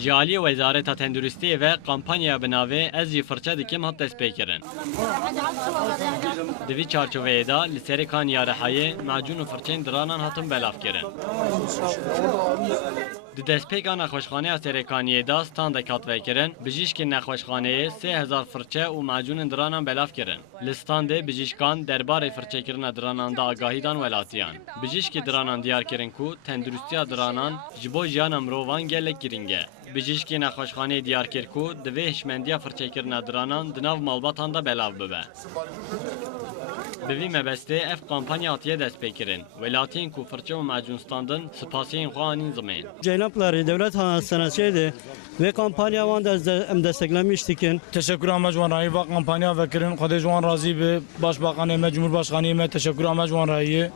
Jali Wezareta Tenduristiye ve kampanya binavê Ez jî firçe dikim hat destpêkirin. Di vî çarçoveyê da li serê Kaniya Rihayê macûn û firçeyên diranan hatin belavkirin. Di destpêka nexweşxaneya serê Kaniyê da standek hat vekirin, bijîşkên nexweşxaneyê 3000 firçe û macûnên diranan belav kirin. Li standê bijîşkan derbarê firçekirina diranan da agahî dan welatiyan. Bijîşkî diranan diyar kirin ku tenduristiya diranan ji bo jiyana mirovan gelek giring e. Bijîşkî nexweşxaneyê diyar kir ku divê hişmendiya firçekirina diranan di nav malbatan da belav bibe. Bi vî mebestê ev kampanya hatiye destpêkirin. Welatiyên ku firçe û macûn standin spasiyên xwe anîn zimên. Ceynapları devlet hastanesi'ydi ve kampanya van desteklemiştik. Teşekkür ederim Juan Rayi ve kampanya vekirin. Kadir Juan Razi ve Başbakanı ve Cumhurbaşkanı teşekkür ederim Juan Rayi.